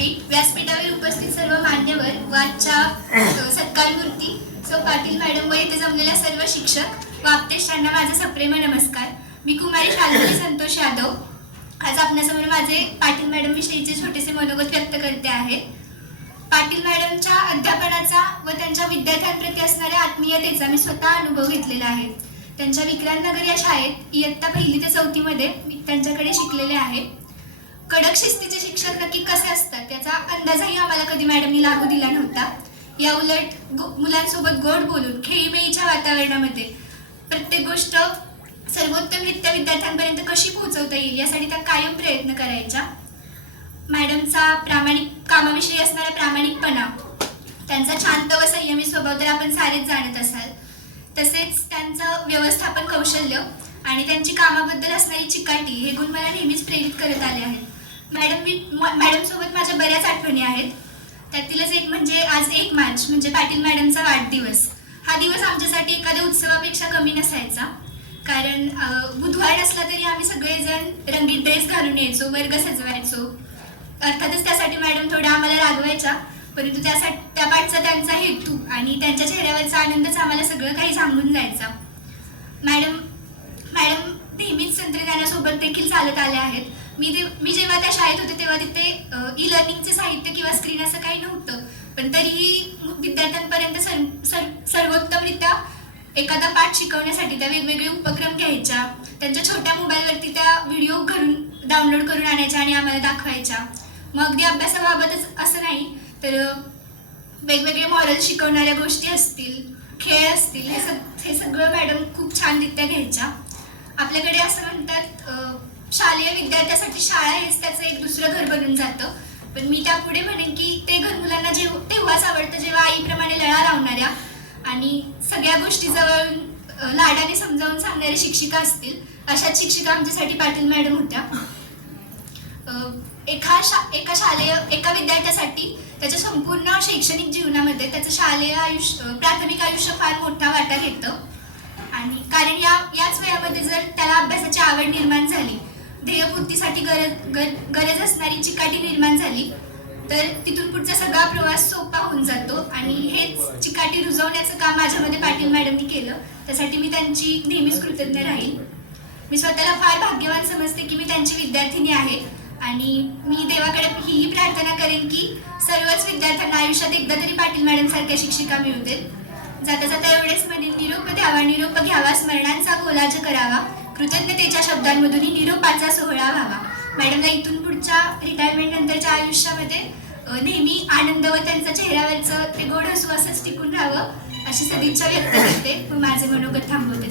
व्यासपीठावर उपस्थित सर्व मान्यवर व आजच्या सत्कारमूर्ती सौ पाटील मॅडम व येथे जमलेल्या सर्व शिक्षक व आपतेष्टांना माझा सप्रेम नमस्कार. मी कुमारी शालिनी संतोष यादव आज आपल्यासमोर माझे पाटील मॅडम विषयीचे छोटेसे मनोगत व्यक्त करते आहे. पाटील मॅडमच्या अध्यापनाचा व त्यांच्या विद्यार्थ्यांप्रती असणाऱ्या आत्मीयतेचा मी स्वतः अनुभव घेतलेला आहे. त्यांच्या विक्रांतनगर या शाळेत इयत्ता 1ली ते 4थी मध्ये मी त्यांच्याकडे शिकलेले आहे. कडक शिस्तीचे शिक्षक नक्की कसे असतात याचा अंदाजही आम्हाला कधी मॅडमनी लागू दिला नव्हता. या उलट मुलांसोबत गोड बोलून खेळीमेळीच्या वातावरणामध्ये प्रत्येक गोष्ट सर्वोत्तमरित्या विद्यार्थ्यांपर्यंत कशी पोहोचवता येईल यासाठी त्या कायम प्रयत्न करायच्या. मॅडमचा कामाविषयी असणारा प्रामाणिकपणा, त्यांचा शांत व संयमी स्वभाव तर आपण सारेच जाणत असाल. तसेच त्यांचं व्यवस्थापन कौशल्य आणि त्यांची कामाबद्दल असणारी चिकाटी हे गुण मला नेहमीच प्रेरित करत आले आहेत. मॅडमसोबत माझ्या बऱ्याच आठवणी आहेत. त्यातीलच एक म्हणजे आज 1 मार्च म्हणजे पाटील मॅडमचा वाढदिवस. हा दिवस आमच्यासाठी एखाद्या उत्सवापेक्षा कमी नसायचा. कारण बुधवार नसला तरी आम्ही सगळेजण रंगीत ड्रेस घालून यायचो, वर्ग सजवायचो. अर्थातच त्यासाठी मॅडम थोडा आम्हाला रागवायच्या, परंतु त्या पाठचा त्यांचा हेतू आणि त्यांच्या चेहऱ्यावरचा आनंदच आम्हाला सगळं काही सांगून जायचा. मॅडम नेहमीच तंत्रज्ञानासोबत देखील चालत आल्या आहेत. मी जेव्हा त्या शाळेत होते तेव्हा तिथे ई-लर्निंगचे साहित्य किंवा स्क्रीन असं काही नव्हतं, पण तरीही विद्यार्थ्यांपर्यंत सर्वोत्तमरित्या एखादा पाठ शिकवण्यासाठी त्या वेगवेगळे उपक्रम घ्यायच्या. त्यांच्या छोट्या मोबाईलवरती त्या व्हिडिओ डाउनलोड करून आणायच्या आणि आम्हाला दाखवायच्या. मग अगदी अभ्यासाबाबतच असं नाही तर वेगवेगळे मॉडेल शिकवणाऱ्या गोष्टी असतील, खेळ असतील, हे सगळं मॅडम खूप छानरित्या घ्यायच्या. आपल्याकडे असं म्हणतात शालेय विद्यार्थ्यासाठी शाळा हेच त्याचं एक दुसरं घर बनून जातं, पण मी त्यापुढे म्हणेन की ते घर मुलांना तेव्हाच आवडतं जेव्हा आईप्रमाणे लळा लावणाऱ्या आणि सगळ्या गोष्टी जवळून लाडाने समजावून सांगणाऱ्या शिक्षिका असतील. अशाच शिक्षिका आमच्यासाठी पाटील मॅडम होत्या. एका विद्यार्थ्यासाठी त्याच्या संपूर्ण शैक्षणिक जीवनामध्ये त्याचं शालेय प्राथमिक आयुष्य फार मोठा वाटा घेतं. आणि कारण याच वयामध्ये जर त्याला अभ्यासाची आवड निर्माण झाली, ध्येयपूर्तीसाठी गरज असणारी चिकाटी निर्माण झाली, तर तिथून पुढचा सगळा प्रवास सोपा होऊन जातो. आणि हेच चिकाटी रुजवण्याचं काम माझ्यामध्ये पाटील मॅडमनी केलं. त्यासाठी मी त्यांची नेहमीच कृतज्ञ राहील. मी स्वतःला फार भाग्यवान समजते की मी त्यांची विद्यार्थिनी आहे आणि मी देवाकडे ही प्रार्थना करेन की सर्वच विद्यार्थ्यांना आयुष्यात एकदा तरी पाटील मॅडम सारख्या शिक्षिका मिळू देत. जाता जाता एवढेच म्हणेन, निरोप द्यावा, निरोप घ्यावा, स्मरणांचा कोलाज करावा, कृतज्ञतेच्या शब्दांमधूनही निरोपाचा सोहळा व्हावा. मॅडमला इथून पुढच्या रिटायरमेंट नंतरच्या आयुष्यामध्ये नेहमी आनंद व त्यांच्या चेहऱ्यावरचं ते गोड हसू असंच टिकून राहावं अशी सदिच्छा व्यक्त करते व माझे मनोगत थांबवते.